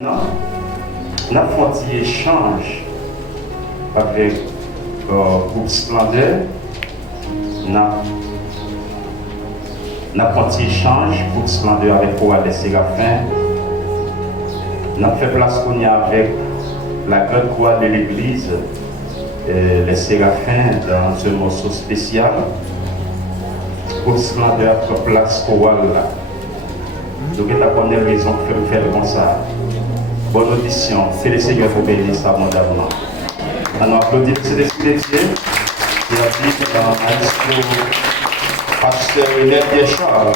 Non, on a fait un petit échange avec groupe Splendeur. On a fait un petit échange groupe Splendeur avec Chorale des Séraphins. On a fait place qu'on y a avec la grande chorale de l'église, les Séraphins, dans un morceau spécial. Groupe Splendeur a fait place chorale là. Donc, il y a une raison de faire comme ça. Bonne audition. C'est le Seigneur pour bénir ça abondamment. Alors, applaudissez le Saint-Esprit qui applique dans un discours pasteur Hélène Descharles.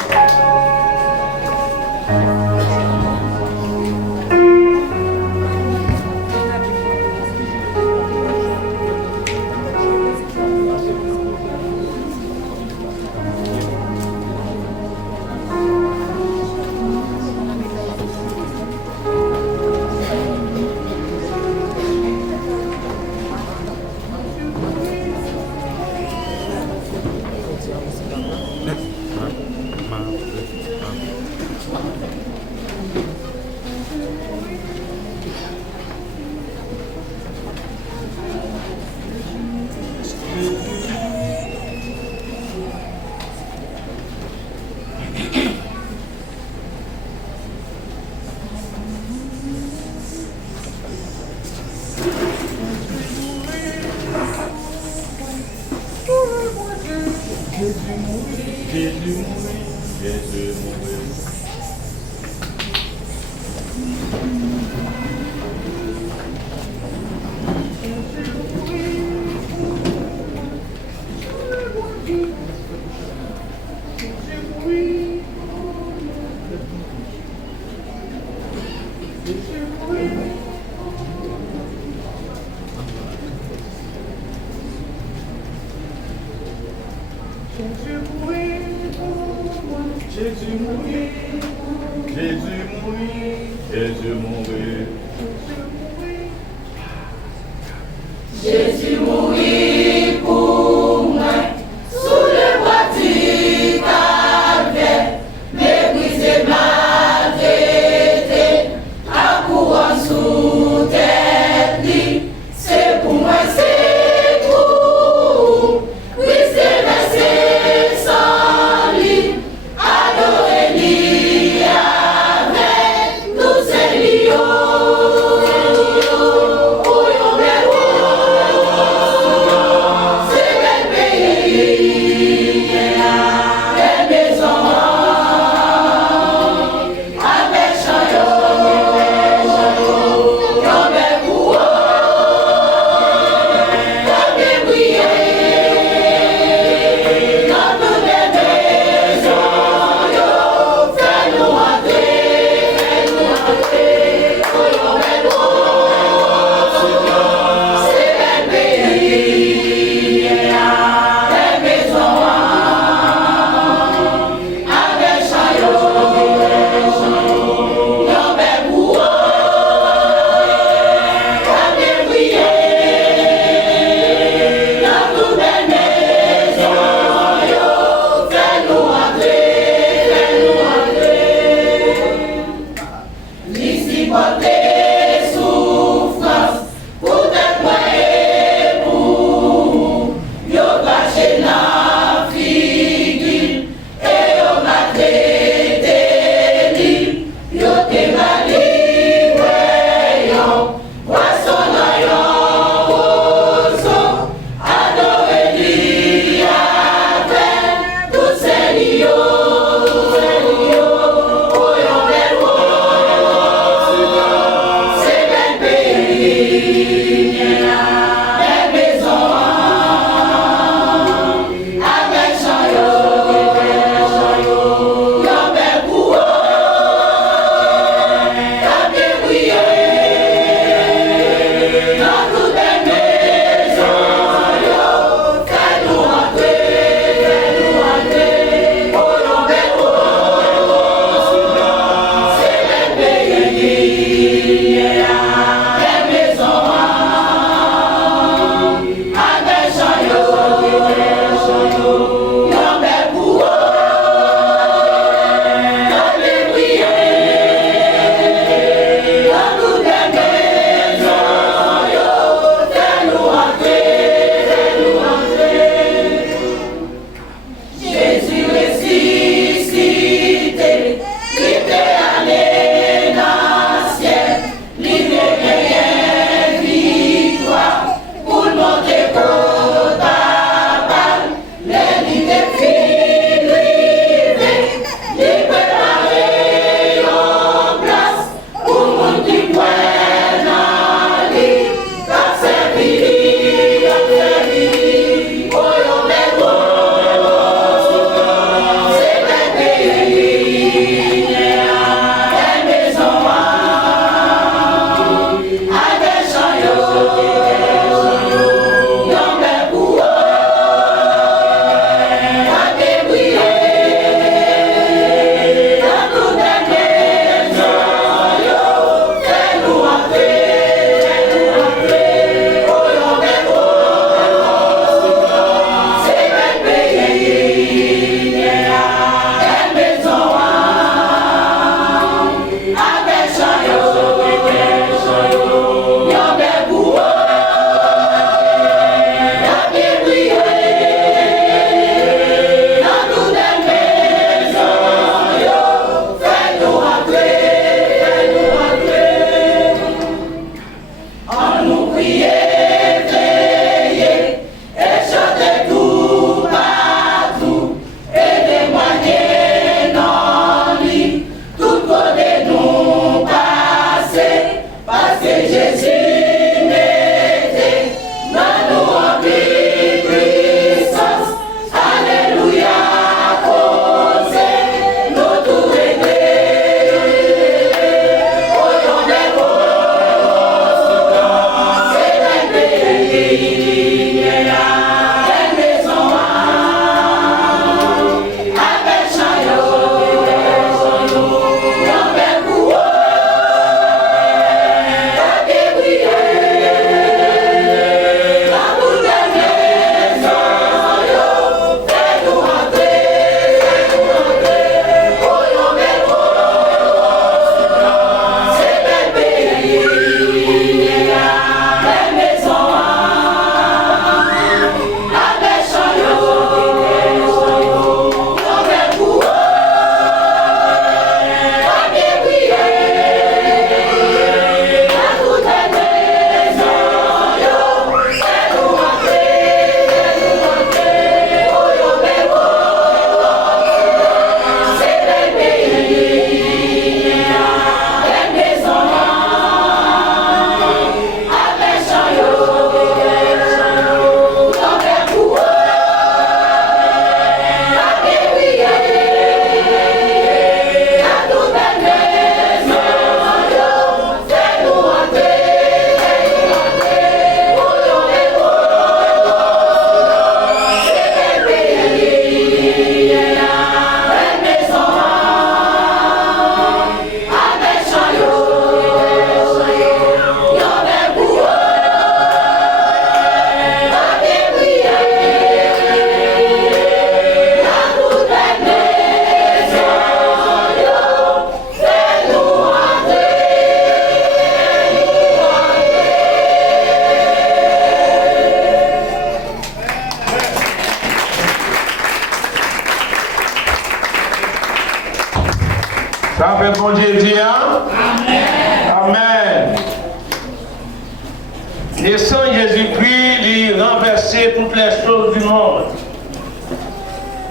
bouleverser toutes les choses du monde.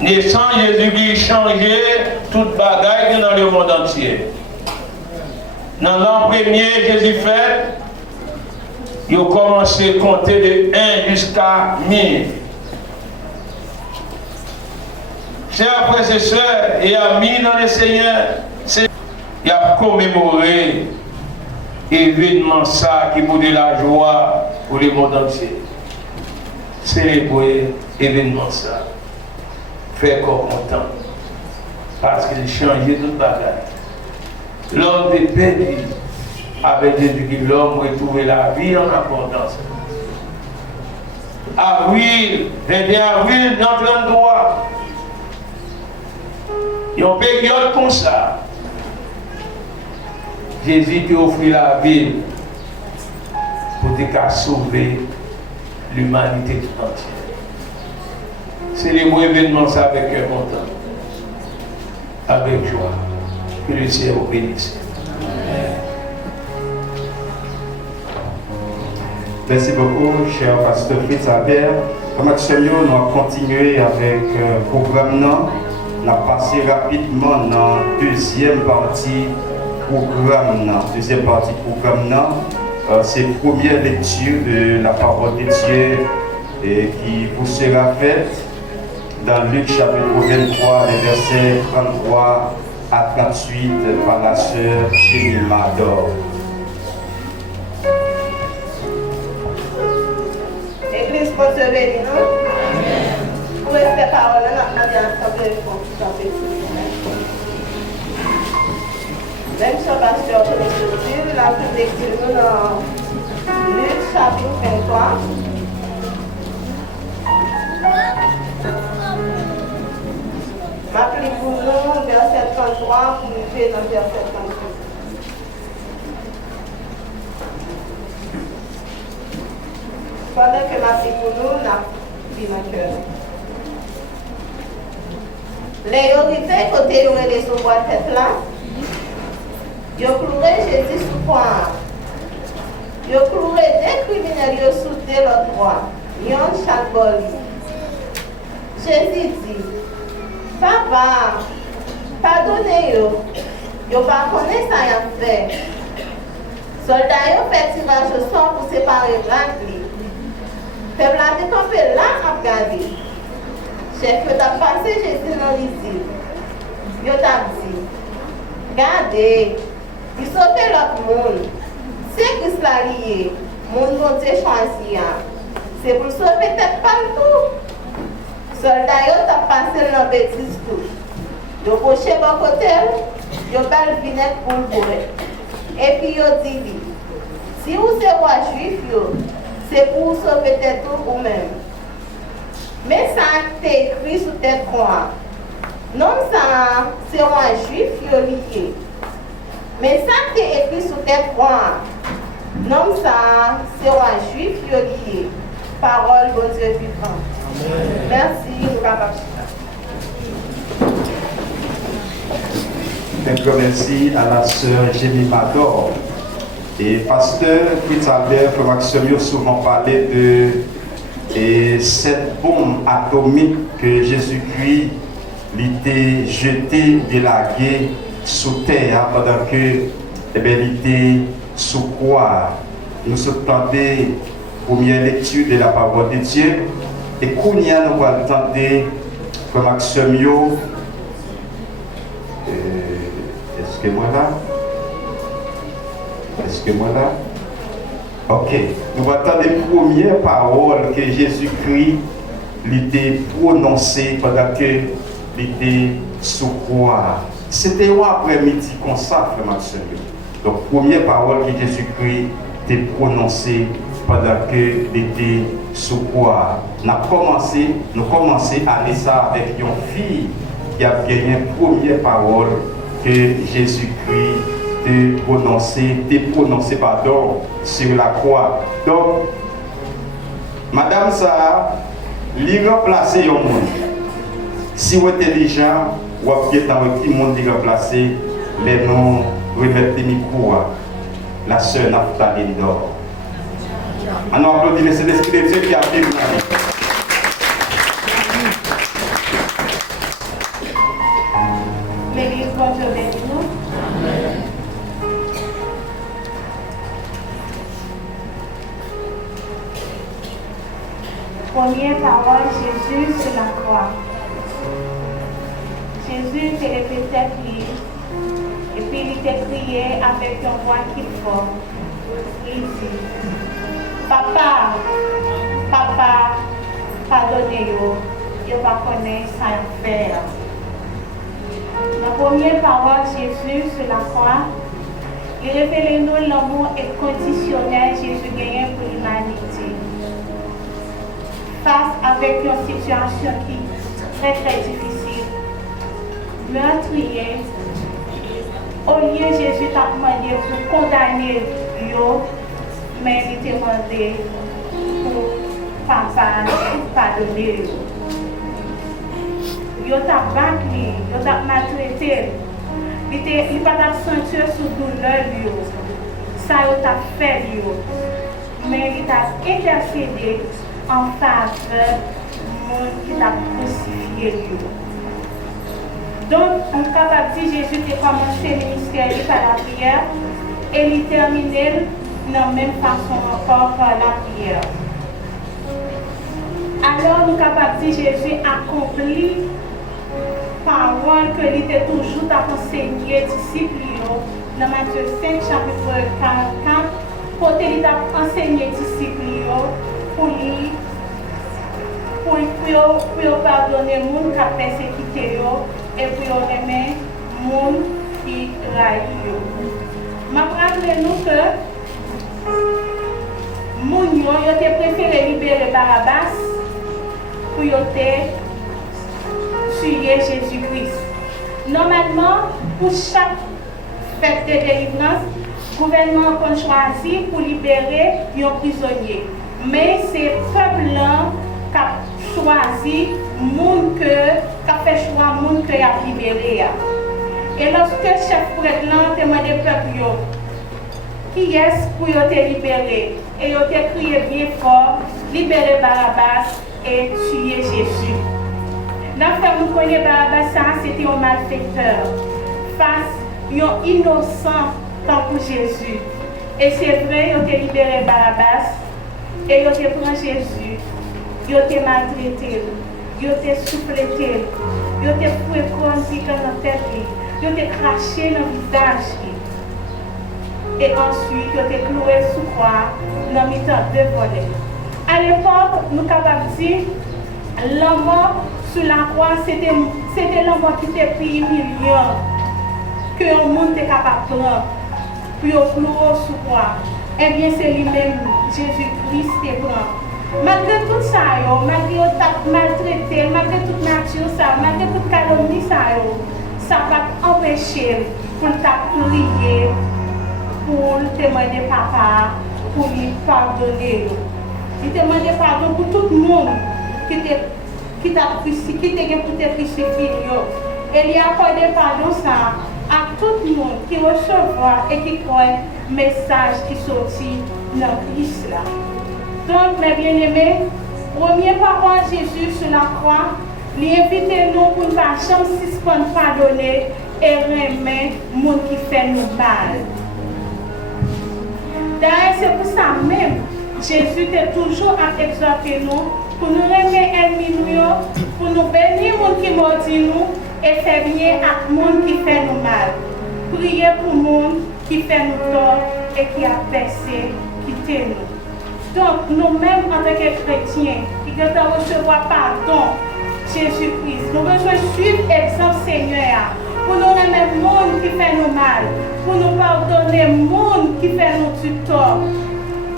Naissant Jésus-Christ changer toute bagaille dans le monde entier. Dans l'an premier, Jésus fait, il a commencé à compter de 1 jusqu'à 1000. Chers frères et sœurs et amis dans le Seigneur, il a commémoré l'événement ça qui pour de la joie pour le monde entier. Célébrer l'événement ça. Faire corps content. Parce qu'il changeait toute bagaille. L'homme de paix, avec Jésus-Christ, l'homme retrouver la vie en abondance. Avril, 21 avril, dans 33. Il y a une période comme ça. Jésus qui offre la vie pour te sauver l'humanité tout entière. C'est les mots événements ça avec un content, avec joie. Que le Seigneur vous bénisse. Merci beaucoup, cher pasteur Fritz Albert. Comme actuellement, nous allons continuer avec le programme. Nous allons passer rapidement dans la deuxième partie programme. C'est la première lecture de la parole de Dieu qui vous sera faite dans Luc chapitre 23, les versets 33 à 38 par la sœur Jemima Dor. Église, pour se bénir, non? Pour ces paroles, nous avons ensemble de même si on va se retrouver la lecture dans Luc chapitre 23. M'appelez pour nous, verset 33, pour nous faire dans verset 36. Pendant que m'appelez pour nous, n'a pris dans le cœur. Les arrivés, côté où les sous bois tête là, ils ont cloué Jésus sous croix. Ils ont cloué des criminels, ils ont sauté leur droit. Ils ont chaque bol. Jésus dit, Papa, pardonnez-vous. Ils ne connaissent pas ça en fait. Soldats ont fait tirage au sort pour séparer les peuple a décampé là à regarder. Chef, il a passé Jésus dans l'isile. Il a dit, regardez, il sauve l'autre monde. C'est Christ l'a lié. Mon bon Dieu choisi. C'est pour sauver tête partout. Soldats ont passé dans bêtise tout. Ils ont coché mon côté, ils ont pas le vinaigre pour le bourrer. Et puis ils ont dit, si vous êtes roi juif, c'est pour sauver tête vous-même. Mais ça a été écrit sous tête croix. Non, ça, c'est roi juif lié. Mais ça a été écrit sous tête croix. Non, ça, c'est roi juif lié. Parole, bon Dieu vivant. Merci, nous capables. Merci à la sœur Jemima Dor. Et pasteur Fritz Albert, comme Axel souvent parlé de cette bombe atomique que Jésus-Christ l'était jeté, délagué sous terre pendant que il était sous croix. Nous sommes tentés première lecture de la parole de Dieu. Et qu'on y a, nous allons tenter comme Axel est-ce que moi là? Ok. Nous allons entendre les premières paroles que Jésus-Christ l'était prononcées pendant qu'il était sous croix. C'était un après-midi comme ça, frère Maxime. Donc, première parole que Jésus-Christ était prononcée pendant qu'il était sous croix. Nous commençons à lire ça avec une fille qui a gagné une première parole que Jésus-Christ t'es prononcé sur la croix. Donc, Madame Sarah, lui remplacer un monde. Si vous êtes intelligent, vous avez qui monde lui remplacer les noms, remettre des micros, la sœur Naphtaline d'or. On applaudit, c'est l'Esprit de Dieu qui a fait. Première parole, Jésus sur la croix. Jésus te répétait lui, et puis il t'a crié avec une voix qui fort. Il dit, Papa, Papa, pardonnez-vous, je ne connais pas ça à faire. La première parole, Jésus sur la croix, il révèle nous l'amour inconditionnel Jésus gagne pour l'humanité. Face avec une situation qui est très très difficile, meurtrier, au lieu Jésus t'a demandé pour condamner lui, mais il t'a demandé pour papa pardonner lui. Il t'a battu, il t'a maltraité, il n'a pas senti sous douleur lui. Ça il t'a fait lui, mais il t'a intercédé en faveur du monde qui t'a crucifié lui. Donc, on est capable de dire Jésus a commencé le ministère par la prière et il terminé de la même façon encore par la prière. Alors, nous sommes capables de dire Jésus accomplit parole que il était toujours enseigné disciples dans Matthieu 5, chapitre 44, côté il a enseigné disciples pour pardonner les gens qui ont persécuté et pour aimer les gens qui raillent. Je rappelle nous que les gens ont préféré libérer Barabbas pour tuer Jésus-Christ. Normalement, pour chaque fête de délivrance, le gouvernement a choisi pour libérer un prisonnier. Mais c'est le peuple qui a choisi qui a fait choix de qui a libéré. Et lorsque le chef prêtre a demandé au peuple qui est-ce pour te libérer, et il a crié bien fort, libérer Barabbas et tuer Jésus. Dans le fait, nous connaissons Barabbas, c'était un malfaiteur face à un innocent tant pour Jésus. Et c'est vrai, il a libéré Barabbas et il a pris Jésus, il a maltraité, il a souffleté, il a fouillé comme si dans la tête, il a craché dans le visage. Et ensuite, il a cloué sous croix dans le temps de voler. À l'époque, nous sommes capables de dire l'homme sur la croix, c'était l'homme qui était plus humiliant que le monde était capable de prendre pour clouer sous croix. Eh bien, c'est lui-même, Jésus-Christ, qui prend. Malgré tout ça, malgré tout maltraité, malgré toute nature, malgré toute calomnie, ça va empêcher pour prier, pour demander papa, pour lui pardonner. Il demande pardon pour tout le monde qui t'a crucifié. Et il a accordé pardon ça à tout le monde qui recevra et qui croit le message qui sortit dans Christ là. Donc, mes bien-aimés, première parole Jésus sur la croix, il invite nous pour ne pas jamais suspendre pardonner et remettre le monde qui fait nous mal. D'ailleurs, c'est pour ça même, Jésus est toujours à exhorter nous pour nous remettre ennemis, pour nous bénir le monde qui maudit nous et faire bien à le monde qui fait nous mal. Prier pour le monde qui fait nous tort et qui a persécuté nous. Donc, nous-mêmes, en tant que chrétiens, qui devons recevoir pardon, Jésus-Christ, nous devons suivre l'exemple Seigneur pour nous remettre le monde qui fait nous mal, pour nous pardonner le monde qui fait nous du tort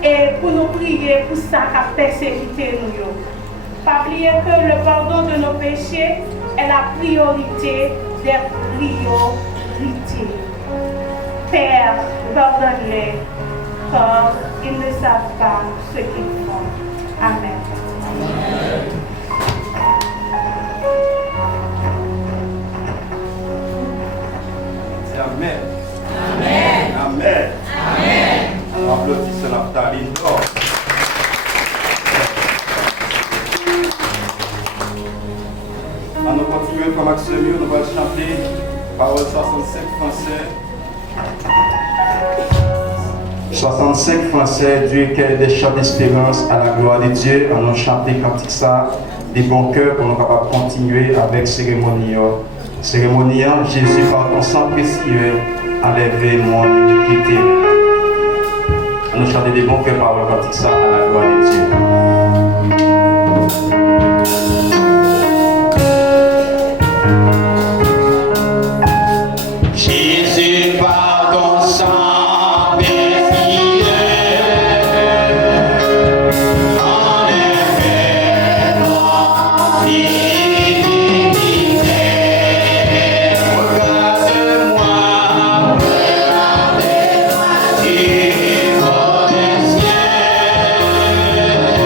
et pour nous prier pour ça qui a persécuté nous. Pas oublier que le pardon de nos péchés est la priorité des priorités. Père, pardonne-les, car ils ne savent pas ce qu'ils font. Amen. Amen. Amen. Amen. Amen. Applaudissez Naphtali. On va continuer comme Axel, nous allons chanter parole 65 français. 65 Français, Dieu est des chants d'espérance à la gloire de Dieu. On a chanté cantique ça, des bons cœurs pour nous capables de continuer avec cérémonie. Cérémonie, Jésus par ton sang précieux, enlève mon iniquité. On a chanté des bons cœurs par le cantique ça à la gloire de Dieu. Jésus par ton sang précieux, enlève-moi l'iniquité. Regarde-moi du haut des cieux.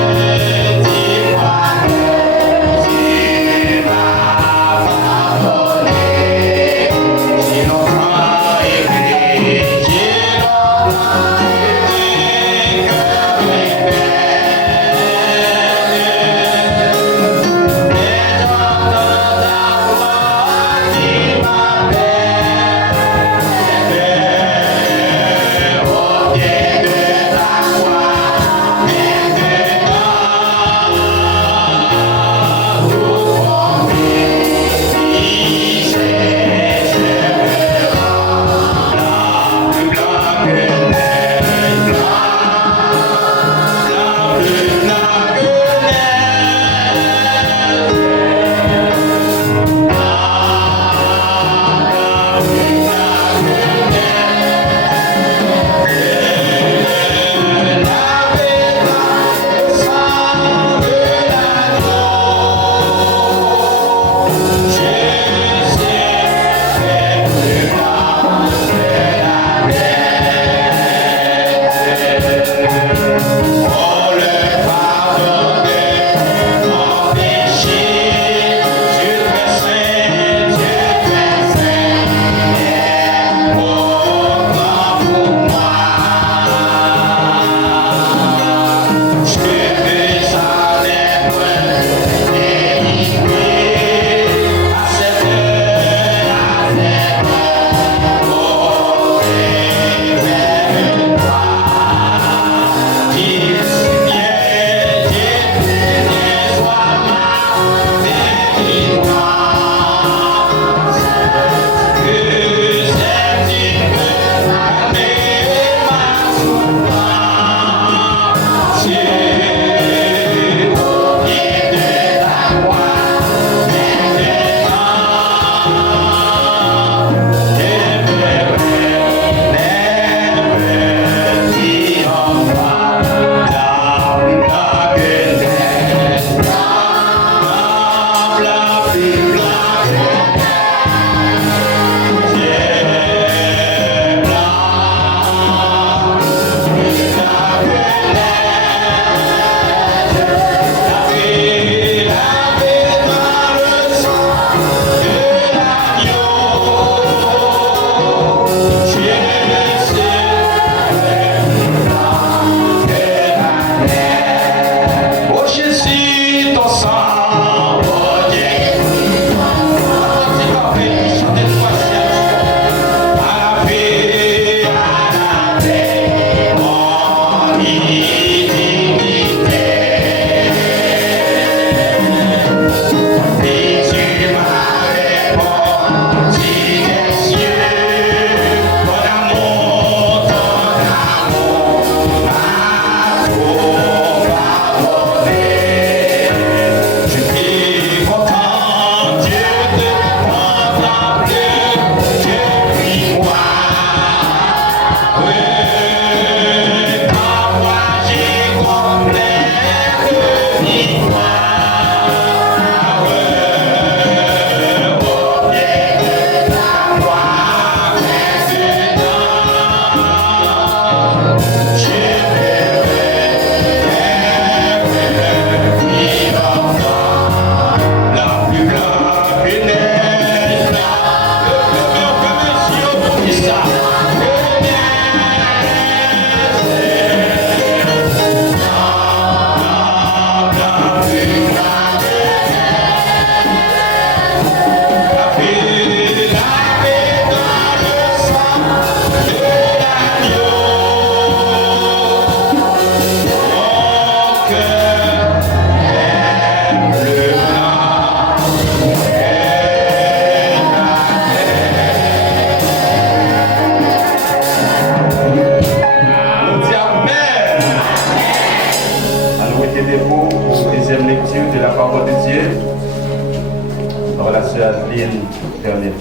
sœur Adeline Fernandez.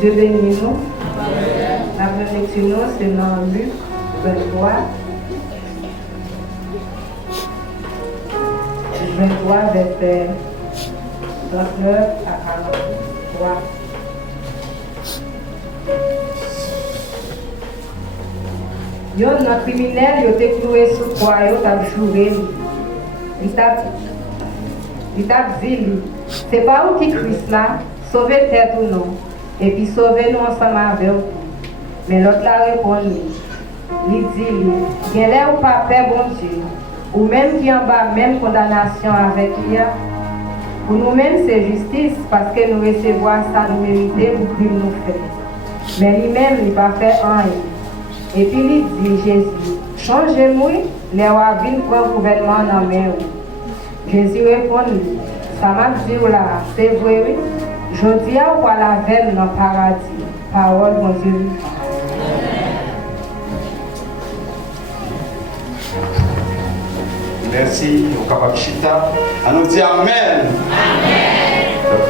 Dieu bénit nous. La bénédiction, c'est dans Luc 23. 23, verset 39 à 43. Yon nan criminel, yo te cloué sous croix, yo t'a joué. Il t'a dit, c'est pas où qui Christ là, sauvez tête ou non, et puis sauvez nous ensemble avec vous. Mais l'autre la répond, il dit, bien là ou pas peur, bon Dieu, ou même qui en bas, même condamnation avec lui. Pour nous-mêmes, c'est justice, parce que nous recevons ça, nous méritons pour crime nous fait. Mais lui-même, il n'a pas fait rien. Et puis il dit, Jésus, changez-moi, les wavines pour le gouvernement dans la main. Jésus répond, ça m'a dit là, c'est vrai, oui. Je dis à vous la veille dans le paradis. Parole, mon Dieu. Merci, au capable Chita. On nous dit Amen. Amen.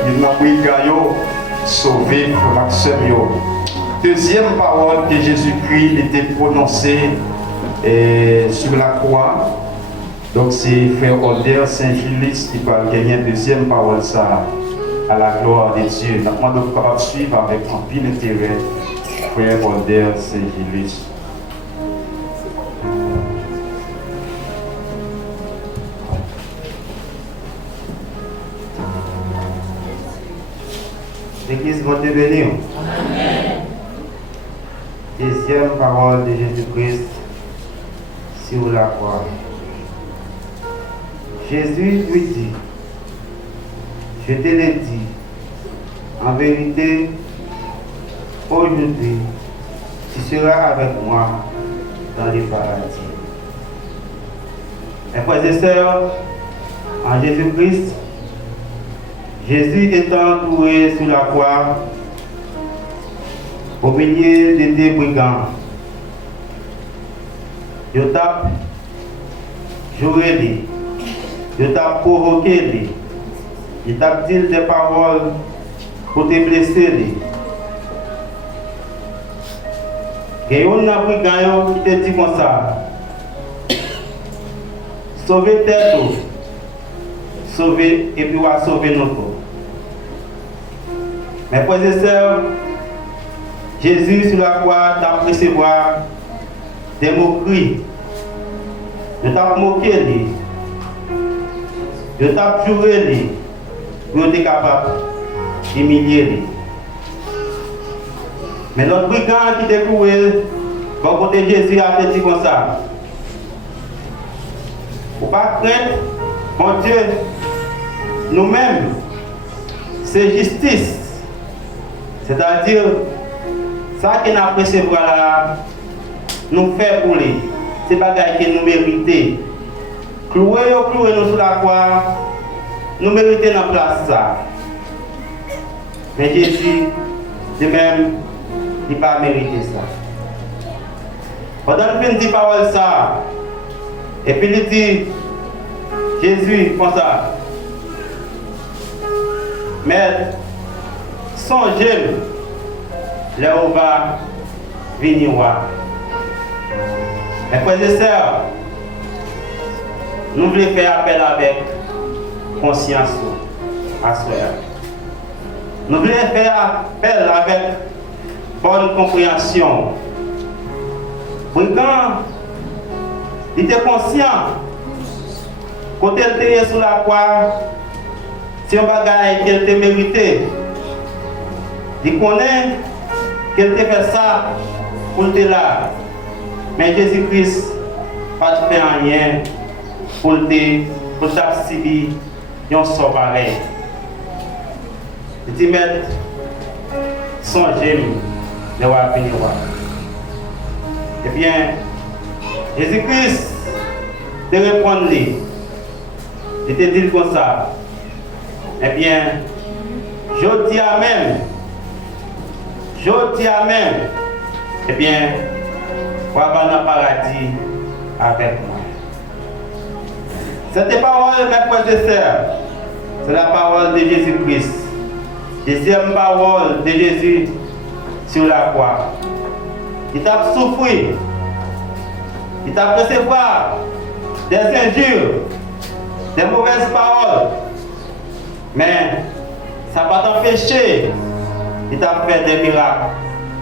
Il m'a pris Gaïo, sauvé pour Maxime. Deuxième parole que Jésus-Christ était prononcée sur la croix. Donc c'est Frère Older Saint-Gilles qui va gagner deuxième parole ça à la gloire de Dieu. Donc moi je capable suivre avec un pile intérêt Frère Older Saint-Gilles. L'Église va te bénir. Deuxième parole de Jésus-Christ sur la croix. Jésus lui dit, je te l'ai dit, en vérité, aujourd'hui, tu seras avec moi dans le paradis. Mes frères et sœurs, en Jésus-Christ, Jésus étant entouré sur la croix au milieu de des brigands. Je tape, joué lui, je tape provoqué lui, je tape dit des paroles pour te blesser lui. Et on a brigand qui te dit comme ça, sauver tête, sauver et puis on va sauver notre. Mes frères et sœurs, Jésus sur la croix t'a recevoir des moqueries. Je t'a moqué lui. Je t'a juré lui. Pour être capable d'humilier lui. Mais notre brigand qui était couru, quand côté Jésus a fait comme ça. Faut pas craindre, mon Dieu, nous-mêmes, c'est justice. C'est-à-dire, ça qu'on a recevoir là, nous fait pour lui. C'est pas ce que nous méritons. Clouer nous sur la croix, nous méritons dans place ça. Mais Jésus, lui-même, il n'a pas mérité ça. Pendant qu'il dit parole ça, et puis il dit, Jésus, comme ça, mais songez, là où va venir voir. Mes frères et sœurs, nous voulons faire appel avec conscience à soi. Nous voulons faire appel avec bonne compréhension. Quand il était conscient, quand il était sur la croix, si on bagaille qu'elle était mérité, il connaît qu'elle était fait ça pour être là. Mais Jésus-Christ n'a pas fait rien pour subir un sort pareil. Il dit, mais songez, de voir venir voir. Eh bien, Jésus-Christ de répondre, il te dit comme ça. Eh bien, je dis Amen. Je dis Amen. Eh bien, on va dans le paradis avec moi. Cette parole, mes frères et sœurs, c'est la parole de Jésus-Christ. Deuxième parole de Jésus sur la croix. Il t'a souffert, il t'a recevoir des injures, des mauvaises paroles, mais ça ne va pas t'empêcher. Il t'a fait des miracles,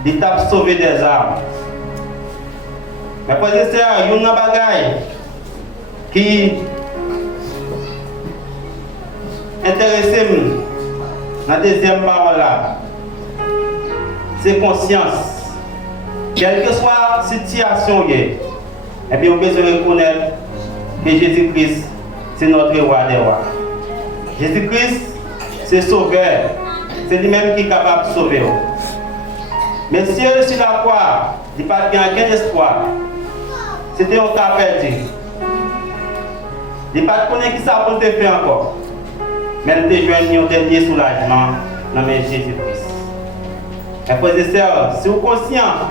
il t'a sauvé des âmes. Mes frères et sœurs, il y a une bagaille qui intéresse dans la deuxième parole là. C'est conscience. Quelle que soit la situation, et bien on peut se reconnaître que Jésus-Christ, c'est notre roi des rois. Jésus-Christ, c'est sauveur. C'est lui-même qui est capable de sauver. Mais si elle est sur la croix, il n'y a pas aucun espoir. C'était un cas perdu. Il n'y a pas de connaître qui ça pour te faire encore. Mais nous devons un dernier soulagement dans Jésus-Christ. Mes frères et sœurs, si vous êtes conscients,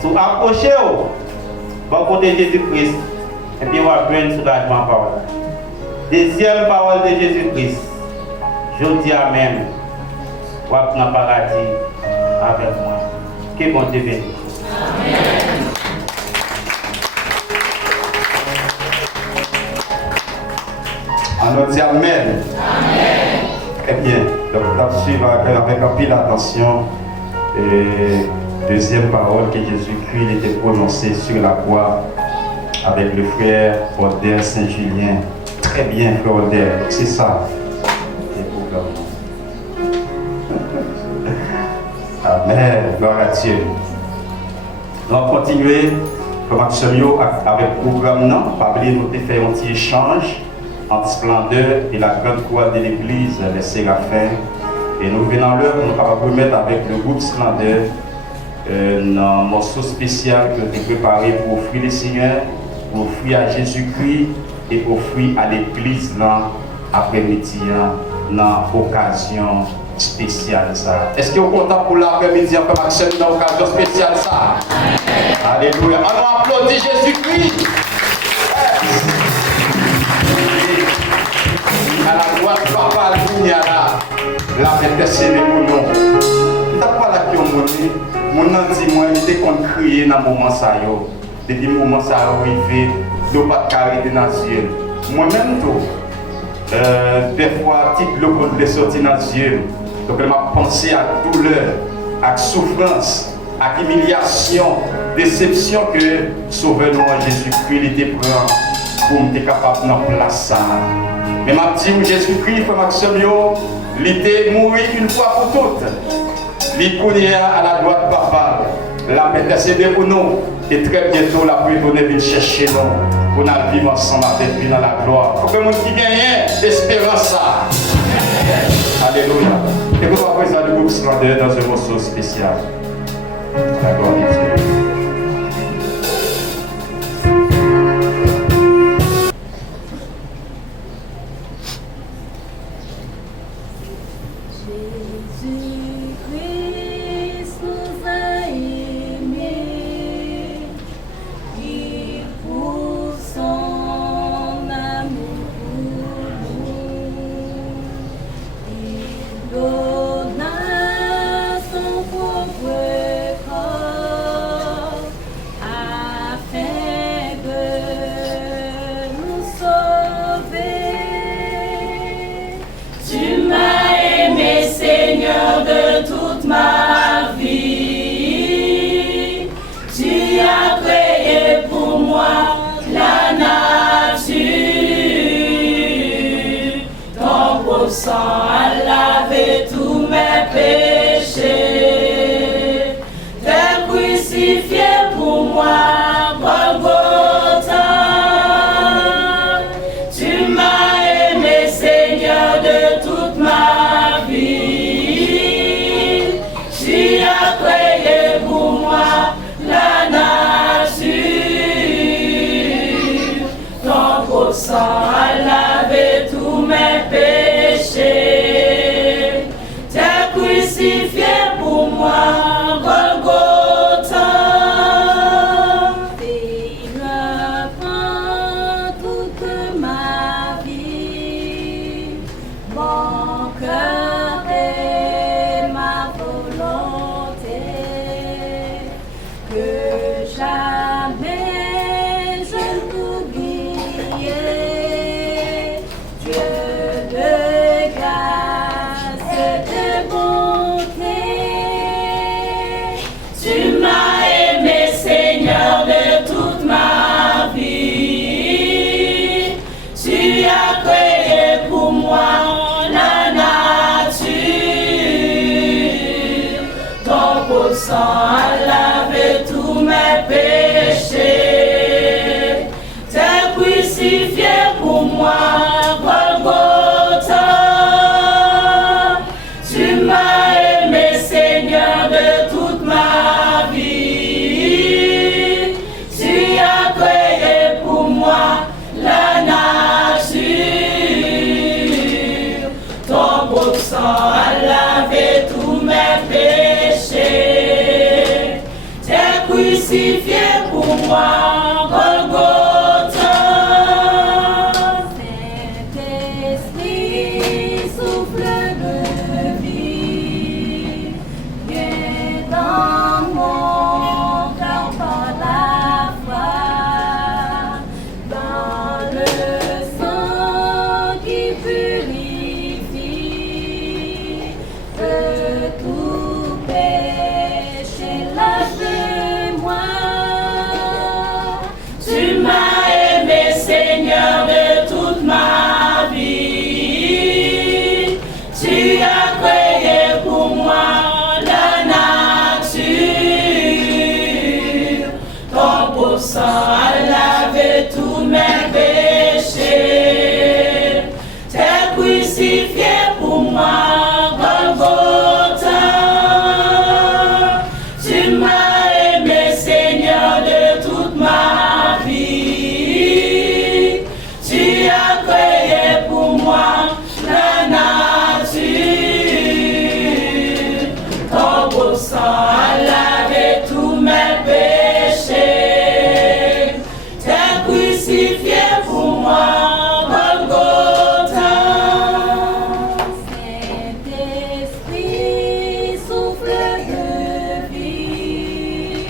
si vous approchez, vous côté Jésus-Christ, et puis vous avez un soulagement par là. Deuxième parole de Jésus-Christ, je dis Amen. Vous êtes dans le paradis avec moi. Que bon Dieu bénisse. Amen. On dit Amen. Amen. Très bien. Donc, on va suivre avec un peu d'attention. Deuxième parole que Jésus-Christ était prononcée sur la croix avec le frère Odder Saint-Julien. Très bien, frère Odder. C'est ça. Amen. Gloire à Dieu. On va continuer comme avec le programme. Non, pas oublier nous faire un petit échange entre splendeur et la grande croix de l'église, les séraphins. Et nous venons l'heure pour nous remettre avec le groupe Splendeur un morceau spécial que nous préparé pour offrir les Seigneurs, pour offrir à Jésus-Christ et pour offrir à l'église après-midi, dans l'occasion spéciale. Est-ce que vous êtes content pour l'après-midi comme action dans l'occasion spéciale ça? Alléluia. On applaudit Jésus-Christ. À la droite, papa, la intercédé mon nom. Tu n'as pas la qui ont monté. Mon nom dit moi, il était qu'on crier dans le moment ça. Depuis le moment ça arrivé, il n'y a pas de carré dans les yeux. Moi-même, des fois, petit bloc de sortir dans les yeux. Donc, je m'a pensé à douleur, à souffrance, à humiliation, déception que Sauveur Jésus-Christ était prêt pour me capable de place ça. Mais ma petite Jésus-Christ, frère Maxime, il était mort une fois pour toutes. Il connaît à la droite papa. La intercédé pour nous. Et très bientôt, la pluie venir venir chercher nous. Pour nous vivre ensemble avec lui dans la gloire. Pour que nous qui gagnons, espérance ça. Alléluia. Et nous allons présenter le groupe Splendeur dans un morceau spécial. La gloire de Dieu. Golgotha, sang a lavé tous mes péchés. T'es crucifié pour moi, Golgotha. Tu m'as aimé, Seigneur, de toute ma vie. Tu as créé pour moi la nature. Ton beau sang a lavé tous mes péchés. T'es crucifié pour moi, Golgotha. Saint-Esprit, souffle de vie, viens dans mon cœur par la foi, dans le sang qui purifie de tout péché, lave-moi. Tu m'as aimé, Seigneur, de toute ma vie. Tu as créé pour moi la nature. Ton beau sang a lavé tous mes péchés. T'es crucifié pour moi, Golgotha. Tu m'as aimé, Seigneur, de toute ma vie. Tu as créé pour moi la nature. Ton beau sang a lavé tous mes péchés. T'es crucifié pour moi, Golgotha. Saint-Esprit, souffle de vie,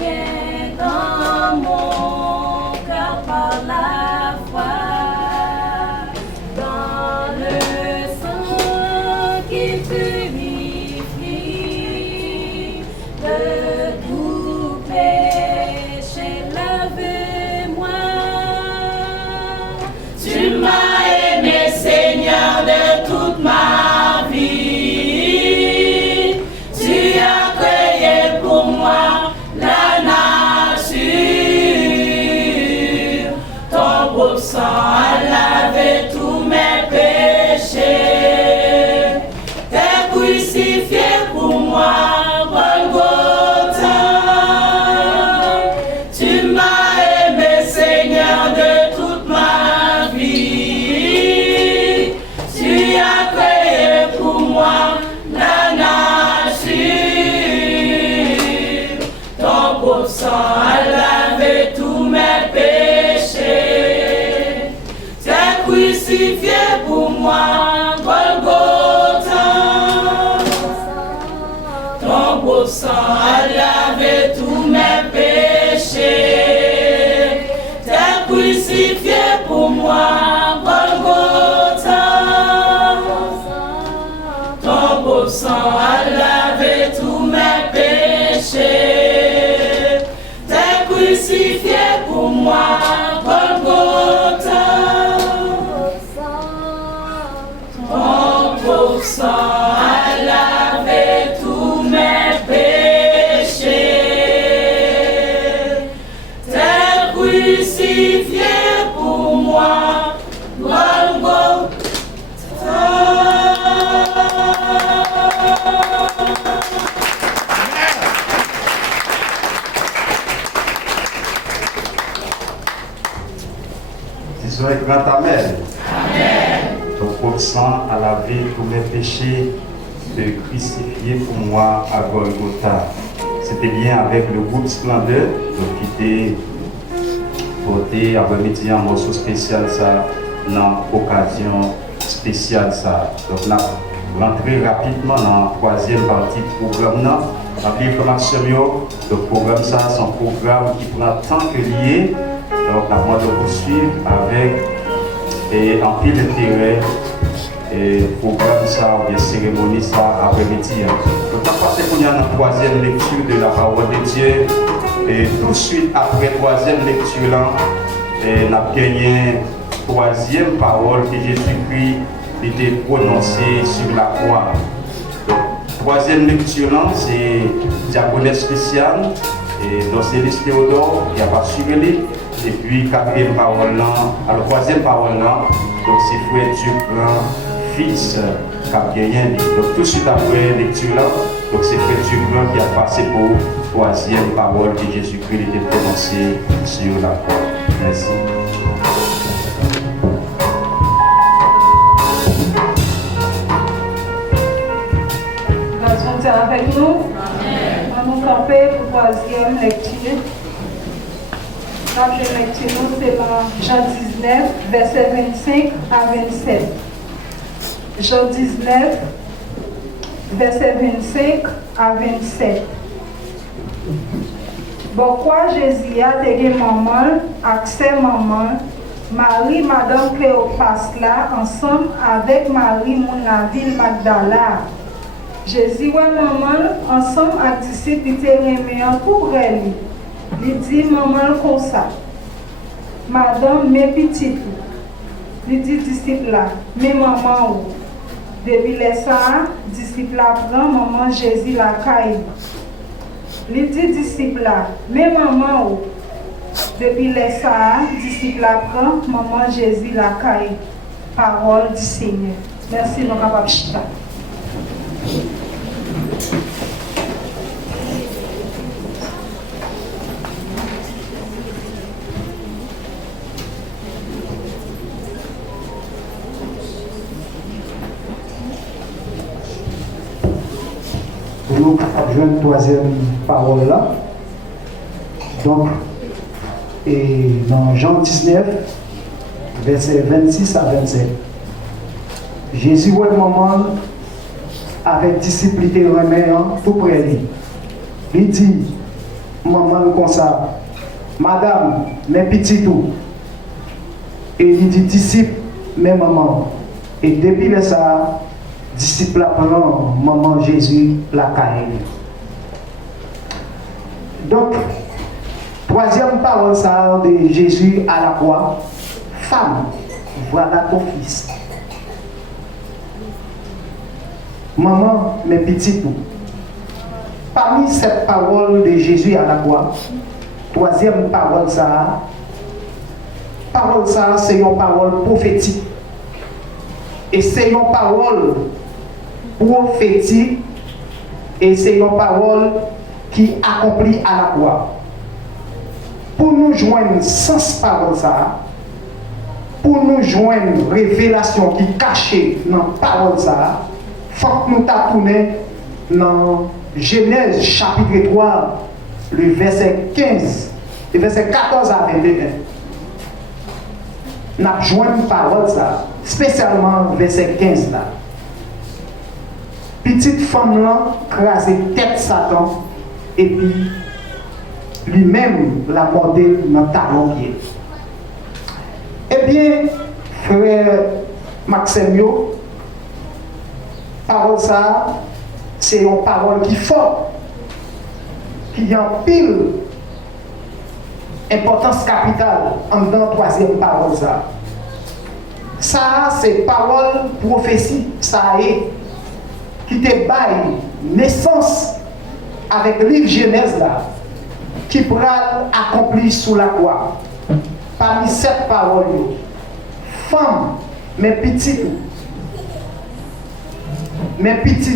viens dans mon cœur par la foi, dans le sang qui purifie de tout péché, lave-moi. Tu m'as aimé, Seigneur, de toute ma vie. Tu as créé pour moi la nature. Ton beau sang a lavé tous mes péchés. T'es crucifié pour moi, Golgotha. Tu m'as aimé, Seigneur, de toute ma vie. Tu as créé pour moi la nature. Ton beau sang a lavé tous mes péchés. T'es crucifié pour moi, Golgotha. Ton beau sang a lavé tous mes péchés. T'es crucifié pour moi, Golgotha. Ton beau sang a lavé tous mes péchés. T'es crucifié pour moi, Golgotha. Ton beau sang a lavé tous mes péchés. T'es crucifié pour moi, Disons avec grand Amen. Ton propre sang a lavé tous mes péchés, te crucifié pour moi à Golgotha. C'était bien avec le groupe Splendeur, qui était porté après-midi un morceau spécial ça, dans l'occasion spéciale ça. Donc on a rentré rapidement dans la troisième partie du programme. Rappelez le programme ça, c'est un programme qui prend tant que lié. Donc on va poursuivre avec un pile d'intérêt et programme ça ou bien cérémonie ça après-midi. Donc on va passer pour la troisième lecture de la parole de Dieu. Et tout de suite après troisième lecture là, on a gagné troisième parole que Jésus-Christ était prononcée sur la croix. Donc, Troisième lecture, c'est Diaconesse Christiane, et dans c'est l'Esprit Théodore, il n'y a pas suivi. Et puis, quatrième parole, alors troisième parole, donc c'est Frère Duplan, fils, qui a gagné. Donc tout de suite après lecture, donc c'est Frère Duplan qui a passé pour troisième parole que Jésus-Christ était prononcé sur la croix. Merci. Avec nous, on nous camper pour troisième lecture. La première lecture, c'est dans Jean 19, versets 25 à 27. Jean 19, versets 25 à 27. Pourquoi Jésus a été maman, accès maman, Marie, Madame Cléopas là, ensemble avec Marie, mon la ville Magdala. Jésus et maman, ensemble avec les disciples, ils étaient remis pour elle. Il dit maman comme ça. Madame, mes petites. Il dit disciples là, mes mamans. Depuis les ça, disciples là prend maman Jésus la caille. Il dit disciples là, mes mamans. Depuis les ça, disciples là prend maman Jésus la caille. Parole du Seigneur. Merci, nous capables de nous avons une troisième parole là. Donc, et dans Jean 19, versets 26 à 27, Jésus ou le moment avec discipline remet tout près de lui. Il dit, maman comme ça, madame, mes petits tout. Et il dit, disciple, mes mamans. Et depuis le ça, disciple apprend maman Jésus la caille. Donc, troisième parole ça de Jésus à la croix, femme, voilà ton fils. Maman, mes petits tout. Parmi cette parole de Jésus à la croix, troisième parole ça, c'est une parole prophétique. Et c'est une parole prophétique et c'est une parole qui accomplit à la croix. Pour nous joindre sans parole ça, pour nous joindre révélation qui cachée dans parole ça, faut que nous tournions dans Genèse chapitre 3, le verset 15, le verset 14 à 21. Nous avons joint une parole ça, spécialement verset 15 là. Petite femme là, crasé tête Satan, et puis lui-même la mordé dans talon pied. Eh bien, frère Maximio, parole ça, c'est une parole qui est forte, qui a une pile importance capitale en dans troisième parole ça. Ça, c'est parole prophétie, ça est, qui te baille naissance avec le livre Genèse là, qui pourra accomplir sous la croix. Parmi cette parole, femme, mes petits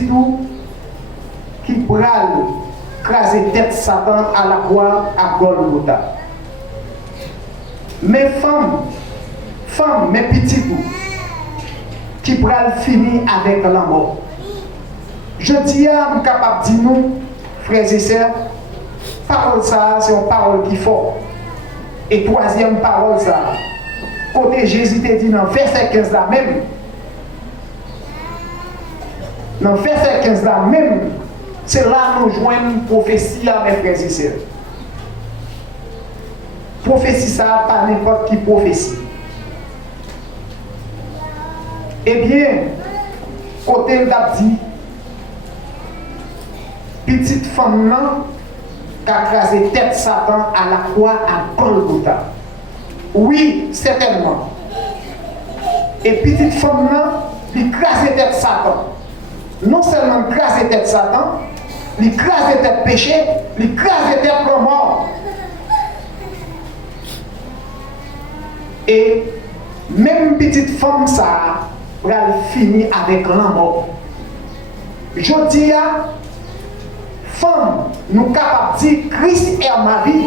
tout, qui pourra craser tête Satan à la croix à Golgotha. Mes femmes, mes petits tout, qui pourra finir avec la mort. Je dis à nous capable de dire nous, frères et sœurs, parole ça, c'est une parole qui est forte. Et troisième parole ça, côté Jésus te dit dans verset 15 là même, dans verset 15 là même, c'est là que nous joignons une prophétie à mes frères et sœurs. Prophétie ça, pas n'importe qui prophétie. Eh bien, côté d'Abdi, petite femme là, qui a crasé tête Satan à la croix à Golgotha. Oui, certainement. Et petite femme là, qui a crasé tête Satan. non seulement craser tête Satan, il crase tête péché, il crase tête la mort. Et même petite femme ça va finir avec la mort. Je dis à femme, nous capables de dire Christ est ma vie,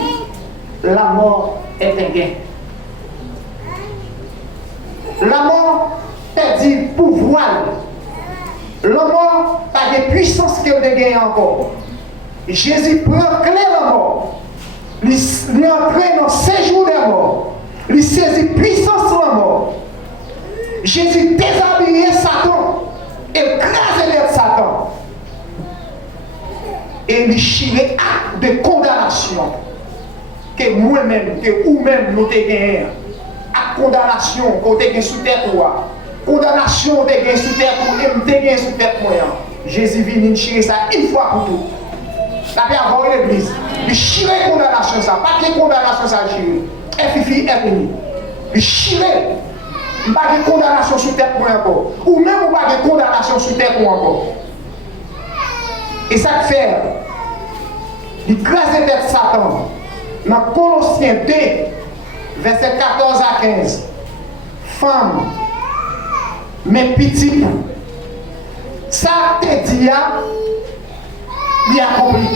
la mort est un gain. La mort perdit pouvoir. La mort pas de puissance qu'elle a gagné encore. Jésus prend clé la mort. Il entre dans le séjour des morts. Il saisit puissance de la mort. Jésus déshabille Satan. Écrase les Satan. Et il chire acte de condamnation. Que moi-même, que vous-même nous avons gagné. Acte de condamnation qu'on a gagné sous tête. Condamnation de gain sous terre pour et de gain sous terre moyen. Jésus vient chirer ça une fois pour tout. Ça peut avoir l'église. Il chirer condamnation ça, pas que condamnation ça chirer. FFI FNI. Il chirer. Pas de condamnation sous terre pour encore. Ou même pas de condamnation sous terre pour encore. Et ça fait il crase tête Satan. Dans Colossiens 2 verset 14 à 15. Femme, mes petits, ça te dit, il a accompli.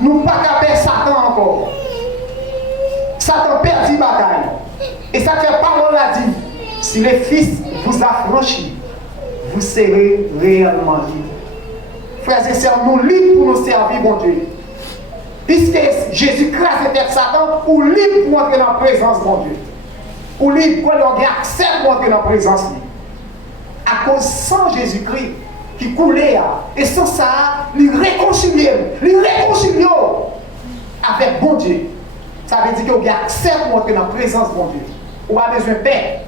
Nous ne pouvons pas perdre Satan encore. Satan perd la bataille. Et ça fait parole à dire, si le Fils vous affranchit, vous serez réellement libres. Frères et sœurs, nous libres pour nous servir, mon Dieu. Puisque Jésus crase tête Satan, ou libre pour entrer dans la présence, mon Dieu. Ou libre pour avoir accès pour entrer dans la présence. À cause sans Jésus-Christ qui coulait, et sans ça, il réconcilie avec bon Dieu. Ça veut dire qu'il y a accès pour entrer dans la présence de bon Dieu. On a besoin de paix,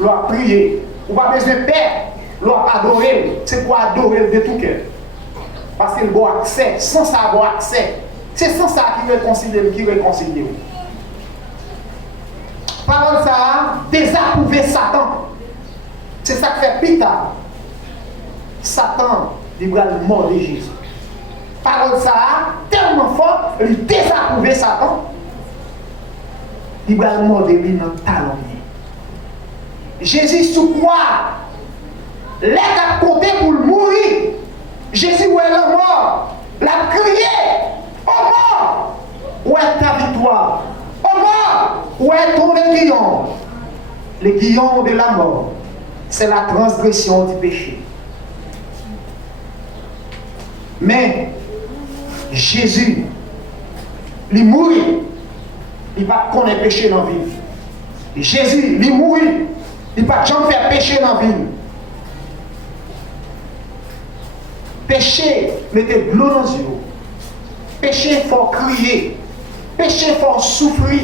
on a prier. On a besoin de paix, on a adorer. C'est pour adorer de tout cœur. Parce qu'il y a accès, sans ça, il y a accès. C'est sans ça qui réconcilie. Parole ça, désapprouver Satan. C'est ça que fait Peter. Satan, il va mordre Jésus. Parole ça, tellement fort, il désapprouver Satan. Il va mordre lui dans le talon. Jésus sous quoi? Les a compté pour mourir. Jésus où est la mort? L'a crié. Oh mort! Où est ta victoire? Oh mort! Où est ton aiguillon? L'aiguillon de la mort, c'est la transgression du péché. Mais Jésus, il mourit, il ne va pas connaître péché dans la vie. Jésus, il mourit, il ne va pas jamais faire péché dans la vie. Péché, mettez de l'eau dans les yeux. Péché, il faut crier. Péché, il faut souffrir.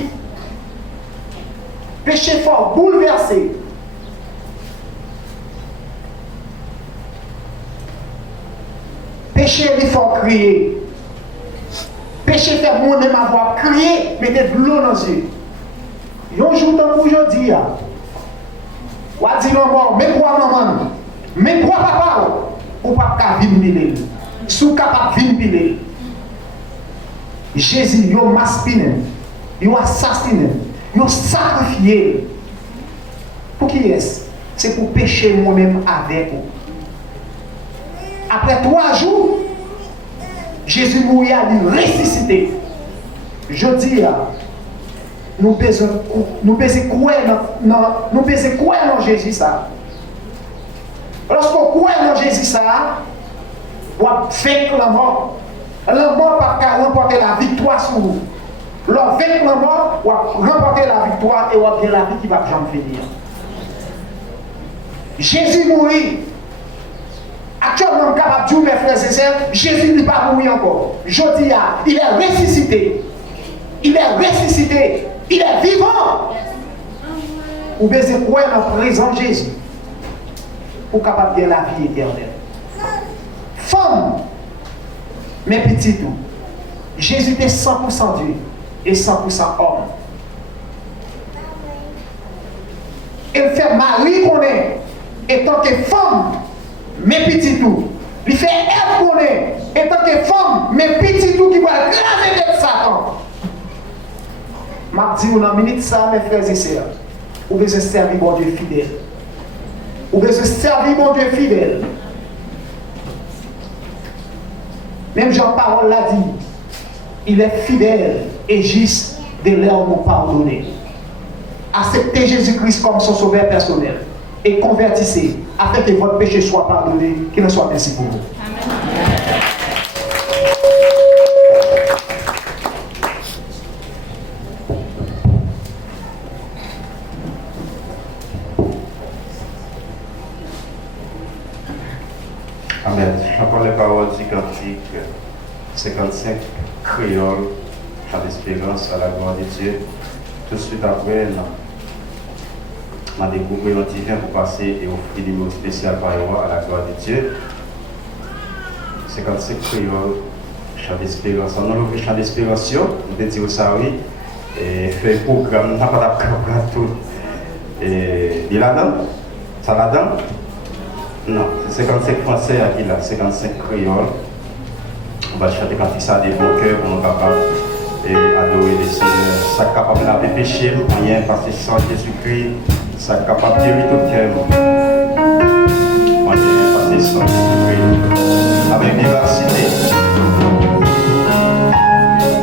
Péché, il faut bouleverser. Péché, il faut crier. Péché, fait mon même avoir crié, mettez de l'eau dans les yeux. Un jour, tant qu'aujourd'hui, on a dit non, mais quoi, maman? Mais quoi, papa? Ou pas qu'à vivre, sous capable de vivre. Jésus, il a maspiné, il a assassiné, il a sacrifié. Pour qui est-ce? C'est pour pécher moi-même avec vous. Après 3 jours, Jésus mourit à lui ressusciter. Je dis, nous baisons quoi dans Jésus ça? Lorsqu'on croit dans Jésus ça, on vaincre la mort. La mort n'a pas remporter la victoire sur vous. Lorsqu'on vaincre la mort, on remporter la victoire et on bien la vie qui va jamais finir. Jésus mourit. Actuellement, capable de dire, mes frères et sœurs, Jésus n'est pas mort encore. Je dis, il est ressuscité. Il est ressuscité. Il est vivant. Vous devez croire dans le présent Jésus pour capable de la vie éternelle. Femme, mes petits tout, Jésus était 100% Dieu et 100% homme. Il fait Marie qu'on est, et tant que femme, mes petits tout. Il fait épouler, et tant que femme, mes petits tout qui vont graver avec Satan. Je dis, on a minute ça, mes frères et sœurs. Vous besoin servir mon Dieu fidèle. Vous besoin servir mon Dieu fidèle. Même Jean-Parole l'a dit, il est fidèle et juste de leur nous pardonner. Acceptez Jésus-Christ comme son sauveur personnel et convertissez afin que votre péché soit pardonné, qu'il en soit ainsi pour vous. Amen. J'entends les paroles du cantique 55 créole, chant d'espérance à la gloire de Dieu. Tout de suite après, on a découvert un divin pour passer et offrir des mots spéciaux par rapport à la gloire de Dieu. 55 créole, chant d'espérance. On a le chant d'espérance, on a dit ça oui, et fait un programme, on n'a pas d'apprendre tout. Et il là-dedans, ça là-dedans. Non, c'est 55 français à qui là, 55 créoles. On va chanter quand ça des bons cœurs pour nous capables d'adorer les Seigneurs. Ça capable de laver péché, rien parce que sans Jésus-Christ, ça capable de guérir tout cœur. Rien parce que sans Jésus-Christ, avec vivacité.